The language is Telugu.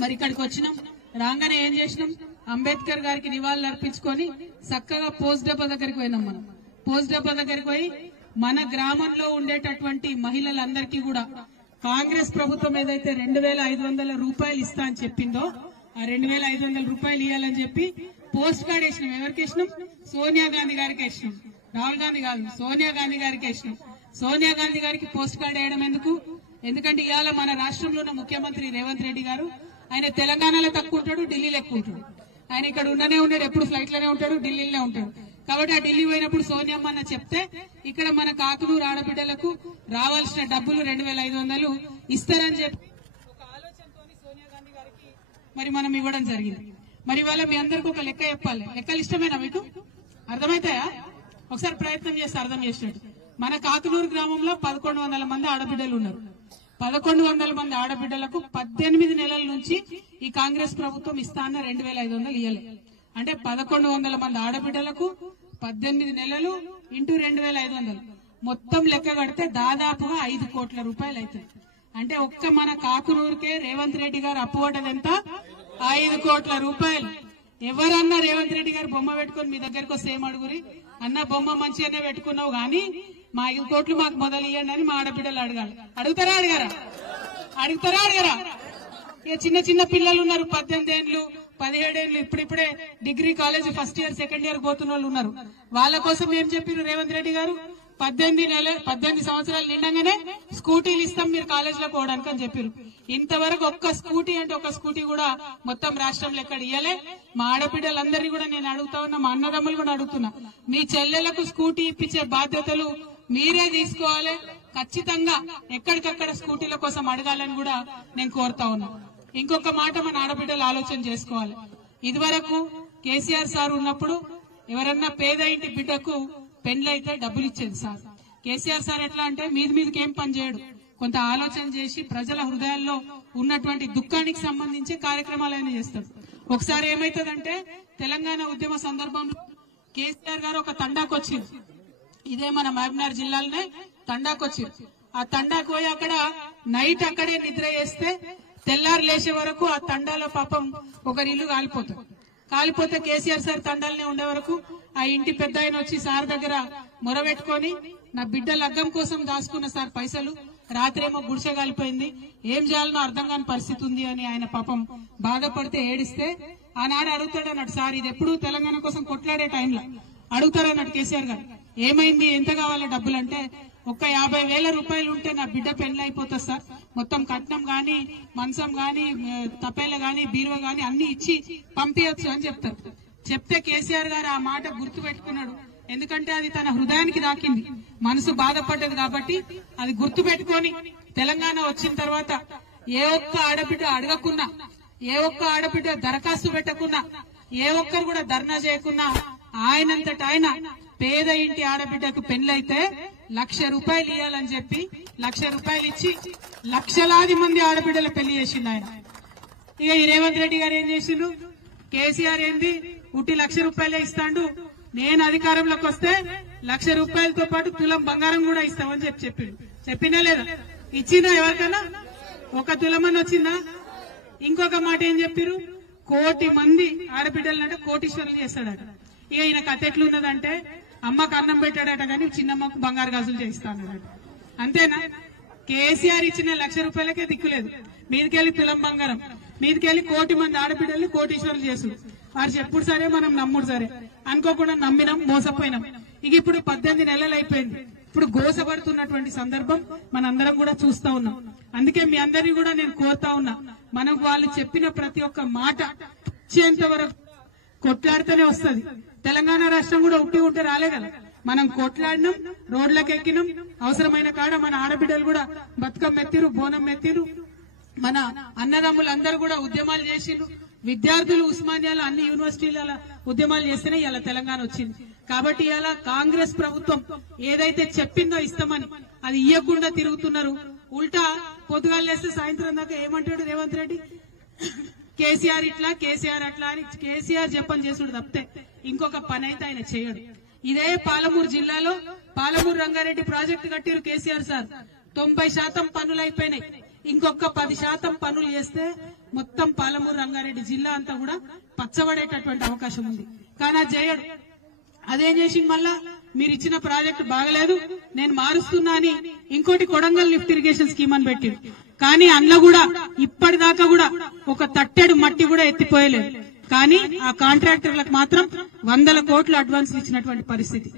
మరి ఇక్కడికి వచ్చినాం, రాగానే ఏం చేసినాం, అంబేద్కర్ గారికి నివాళులు అర్పించుకొని చక్కగా పోస్ట్ డబ్బా దగ్గరికి పోయినాం. మనం పోస్ట్ డబ్బా దగ్గరికి పోయి మన గ్రామంలో ఉండేటటువంటి మహిళలందరికీ కూడా కాంగ్రెస్ ప్రభుత్వం ఏదైతే 2500 రూపాయలు ఇస్తా అని చెప్పిందో ఆ 2500 రూపాయలు ఇవ్వాలని చెప్పి పోస్ట్ కార్డ్ వేసినాం. ఎవరికి వేసినాం? సోనియా గాంధీ గారికి వేసినాం. రాహుల్ గాంధీ కాదు, సోనియా గాంధీ గారికి వేసినాం. సోనియా గాంధీ గారికి పోస్ట్ కార్డ్ వేయడం ఎందుకు? ఎందుకంటే ఇవాళ మన రాష్ట్రంలో ఉన్న ముఖ్యమంత్రి రేవంత్ రెడ్డి గారు ఆయన తెలంగాణలో తక్కువ ఉంటాడు, ఢిల్లీలో ఎక్కువ ఉంటాడు. ఆయన ఇక్కడ ఉండనే ఉన్నాడు, ఎప్పుడు ఫ్లైట్ లోనే ఉంటాడు, ఢిల్లీలోనే ఉంటాడు. కాబట్టి ఆ ఢిల్లీ పోయినప్పుడు సోనియమ్మ అన్న చెప్తే ఇక్కడ మన కాకునూరు ఆడబిడ్డలకు రావాల్సిన డబ్బులు 2500 ఇస్తారని చెప్పి ఒక ఆలోచనతో సోనియా గాంధీ గారికి మరి మనం ఇవ్వడం జరిగింది. మరి ఇవాళ మీ అందరికి ఒక లెక్క చెప్పాలి. లెక్కలు ఇష్టమేనా మీకు? అర్థమైతాయా? ఒకసారి ప్రయత్నం చేస్తే అర్థం చేసినట్టు. మన కాకునూరు గ్రామంలో 1100 మంది ఆడబిడ్డలు ఉన్నారు. 1100 మంది ఆడబిడ్డలకు 18 నెలల నుంచి ఈ కాంగ్రెస్ ప్రభుత్వం ఇస్తా అన్న 2500 ఇయ్యలే. అంటే 1100 మంది ఆడబిడ్డలకు 18 నెలలు ఇంటూ 2500 మొత్తం లెక్క కడితే దాదాపుగా 5 కోట్ల రూపాయలు అవుతుంది. అంటే ఒక్క మన కాకునూరుకే రేవంత్ రెడ్డి గారు అప్పుపడ్డది ఎంత? 5 కోట్ల రూపాయలు. ఎవరన్నా రేవంత్ రెడ్డి గారు బొమ్మ పెట్టుకుని మీ దగ్గరకు వస్తే ఏం అడుగురి? అన్న బొమ్మ మంచిగానే పెట్టుకున్నావు గానీ మా 5 కోట్లు మాకు మొదలు ఇవ్వండి అని మా ఆడబిడ్డలు అడగాలి. అడుగుతారా అడగరా? అడుగుతారా అడగరా? ఇక చిన్న చిన్న పిల్లలు ఉన్నారు, 18 ఏళ్ళు 17 ఏళ్ళు, ఇప్పుడిప్పుడే degree college first year second year పోతున్న వాళ్ళు ఉన్నారు. వాళ్ళ కోసం ఏం చెప్పారు రేవంత్ రెడ్డి గారు? 18 సంవత్సరాలు నిండగానే స్కూటీలు ఇస్తాం మీరు కాలేజీలో పోవడానికి అని చెప్పారు. ఇంతవరకు ఒక్క స్కూటీ అంటే ఒక్క స్కూటీ కూడా మొత్తం రాష్ట్రంలో ఎక్కడ ఇయ్యలే. మా ఆడపిల్లలందరినీ కూడా నేను అడుగుతా ఉన్నా, మా అన్నదమ్ములు కూడా అడుగుతున్నా, మీ చెల్లెలకు స్కూటీ ఇప్పించే బాధ్యతలు మీరే తీసుకోవాలి. ఖచ్చితంగా ఎక్కడికక్కడ స్కూటీల కోసం అడగాలని కూడా నేను కోరుతా ఉన్నా. ఇంకొక మాట మన ఆడబిడ్డలు ఆలోచన చేసుకోవాలి. ఇదివరకు కేసీఆర్ సార్ ఉన్నప్పుడు ఎవరన్నా పేద ఇంటి బిడ్డకు పెండ్లైతే డబ్బులు ఇచ్చేది సార్. కేసీఆర్ సార్ ఎట్లా అంటే మీదికి ఏం పని చేయడు, కొంత ఆలోచన చేసి ప్రజల హృదయాల్లో ఉన్నటువంటి దుఃఖానికి సంబంధించి కార్యక్రమాలైనా చేస్తాడు. ఒకసారి ఏమైతుందంటే తెలంగాణ ఉద్యమ సందర్భంలో కేసీఆర్ గారు ఒక తండాకు వచ్చింది. ఇదే మన మహబూబ్నగర్ జిల్లాలోనే తండాకు వచ్చింది. ఆ తండాకు పోయి అక్కడ నైట్ అక్కడే నిద్ర చేస్తే తెల్లారు లేచే వరకు ఆ తండాలో పాపం ఒకరి ఇల్లు కాలిపోతే కేసీఆర్ సార్ తండాలనే ఉండే వరకు ఆ ఇంటి పెద్ద ఆయన వచ్చి సార్ దగ్గర మొరబెట్టుకొని నా బిడ్డ లగ్గం కోసం దాచుకున్న సార్ పైసలు, రాత్రేమో గుడిసె కాలిపోయింది, ఏం చేయాలనో అర్థం కాని పరిస్థితి ఉంది అని ఆయన పాపం బాధపడితే ఏడిస్తే ఆనాడు అడుగుతాడు అన్నట్టు, సార్ ఇది ఎప్పుడు తెలంగాణ కోసం కొట్లాడే టైంలో అడుగుతారన్నట్టు కేసీఆర్ గారు, ఏమైంది ఎంత కావాలా డబ్బులు అంటే, ఒక్క 50,000 రూపాయలు ఉంటే నా బిడ్డ పెళ్లి అయిపోతుంది సార్, మొత్తం కట్నం గాని మంచం గాని తపేల గాని బీరువా గాని అన్ని ఇచ్చి పంపించచ్చు అని చెప్తారు. చెప్తే కేసీఆర్ గారు ఆ మాట గుర్తు పెట్టుకున్నాడు. ఎందుకంటే అది తన హృదయానికి దాకింది, మనసు బాధపడ్డది కాబట్టి అది గుర్తు పెట్టుకొని తెలంగాణ వచ్చిన తర్వాత ఏ ఒక్క ఆడబిడ్డ అడగకున్నా, ఏ ఒక్క ఆడబిడ్డ దరఖాస్తు పెట్టకున్నా, ఏ ఒక్కరు కూడా ధర్నా చేయకున్నా ఆయనంతట ఆయన పేద ఇంటి ఆడబిడ్డకు పెళ్లైతే 1,00,000 రూపాయలు ఇవ్వాలని చెప్పి 1,00,000 రూపాయలు ఇచ్చి లక్షలాది మంది ఆడబిడ్డల పెళ్లి చేసిండు ఆయన. ఇక ఈ రేవంత్ రెడ్డి గారు ఏం చేసిండు? కేసీఆర్ ఏంది ఉట్టి 1,00,000 రూపాయలే ఇస్తాడు, నేను అధికారంలోకి వస్తే 1,00,000 రూపాయలతో పాటు తులం బంగారం కూడా ఇస్తామని చెప్పిండు. చెప్పినా లేదా? ఇచ్చినా ఎవరికైనా ఒక తులమని వచ్చిందా? ఇంకొక మాట ఏం చెప్పారు? 1,00,00,000 మంది ఆడబిడ్డలంటే కోటీశ్వరులు చేస్తాడట. ఇక ఈయన కథ ఎట్లున్నదంటే అమ్మకు అన్నం పెట్టాడట కానీ చిన్నమ్మకు బంగారు గాజులు చేయిస్తాడట. అంతేనా? కేసీఆర్ ఇచ్చిన 1,00,000 రూపాయలకే దిక్కులేదు, మీదికెళ్లి తులం బంగారం, మీదికెళ్లి 1,00,00,000 మంది ఆడబిడ్డల్ని కోటీశ్వరులు చేసుడు. వారు చెప్పుడు సరే మనం నమ్ముడు సరే అనుకోకుండా నమ్మినాం, మోసపోయినాం. ఇక ఇప్పుడు 18 నెలలు అయిపోయింది. ఇప్పుడు గోసపడుతున్నటువంటి సందర్భం మనందరం కూడా చూస్తా ఉన్నాం. అందుకే మీ అందరినీ కూడా నేను కోరుతా ఉన్నా, మనకు వాళ్ళు చెప్పిన ప్రతి ఒక్క మాట వచ్చేంత వరకు కొట్లాడితేనే వస్తుంది. తెలంగాణ రాష్ట్రం కూడా ఉట్టి ఉంటే రాలే కదా, మనం కొట్లాడినాం, రోడ్లకు ఎక్కినాం, అవసరమైన కాడ మన ఆడబిడ్డలు కూడా బతుకమ్మ ఎత్తిరు, బోనం ఎత్తిరు, మన అన్నదమ్ములందరూ కూడా ఉద్యమాలు చేసిండ్రు, విద్యార్థులు ఉస్మానియాలో అన్ని యూనివర్సిటీల ఉద్యమాలు చేస్తేనే ఇలా తెలంగాణ వచ్చింది. కాబట్టి ఇలా కాంగ్రెస్ ప్రభుత్వం ఏదైతే చెప్పిందో ఇస్తామని అది ఇయ్యకుండా తిరుగుతున్నారు. ఉల్టా పొద్దుగాలు లేస్తే సాయంత్రం దాకా ఏమంటాడు రేవంత్ రెడ్డి? కేసీఆర్ ఇట్లా, కేసీఆర్ అట్లా అని కేసీఆర్ చెప్పని చేసుడు తప్పితే ఇంకొక పని అయితే ఆయన చేయడు. ఇదే పాలమూరు జిల్లాలో పాలమూరు రంగారెడ్డి ప్రాజెక్టు కట్టిరు కేసీఆర్ సార్, 90% పనులు అయిపోయినాయి. ఇంకొక 10% పనులు చేస్తే మొత్తం పాలమూరు రంగారెడ్డి జిల్లా అంతా కూడా పచ్చబడేటటువంటి అవకాశం ఉంది. కానీ అది చేయడు. అదేం చేసింది, మళ్ళా మీరు ఇచ్చిన ప్రాజెక్టు బాగలేదు, నేను మారుస్తున్నా అని ఇంకోటి కొడంగల్ లిఫ్ట్ ఇరిగేషన్ స్కీమ్ అని పెట్టింది. కానీ అందులో కూడా ఇప్పటిదాకా కూడా ఒక తట్టెడు మట్టి కూడా ఎత్తిపోయలేదు. కానీ ఆ కాంట్రాక్టర్లకు మాత్రం 100 కోట్లు అడ్వాన్స్ ఇచ్చినటువంటి పరిస్థితి.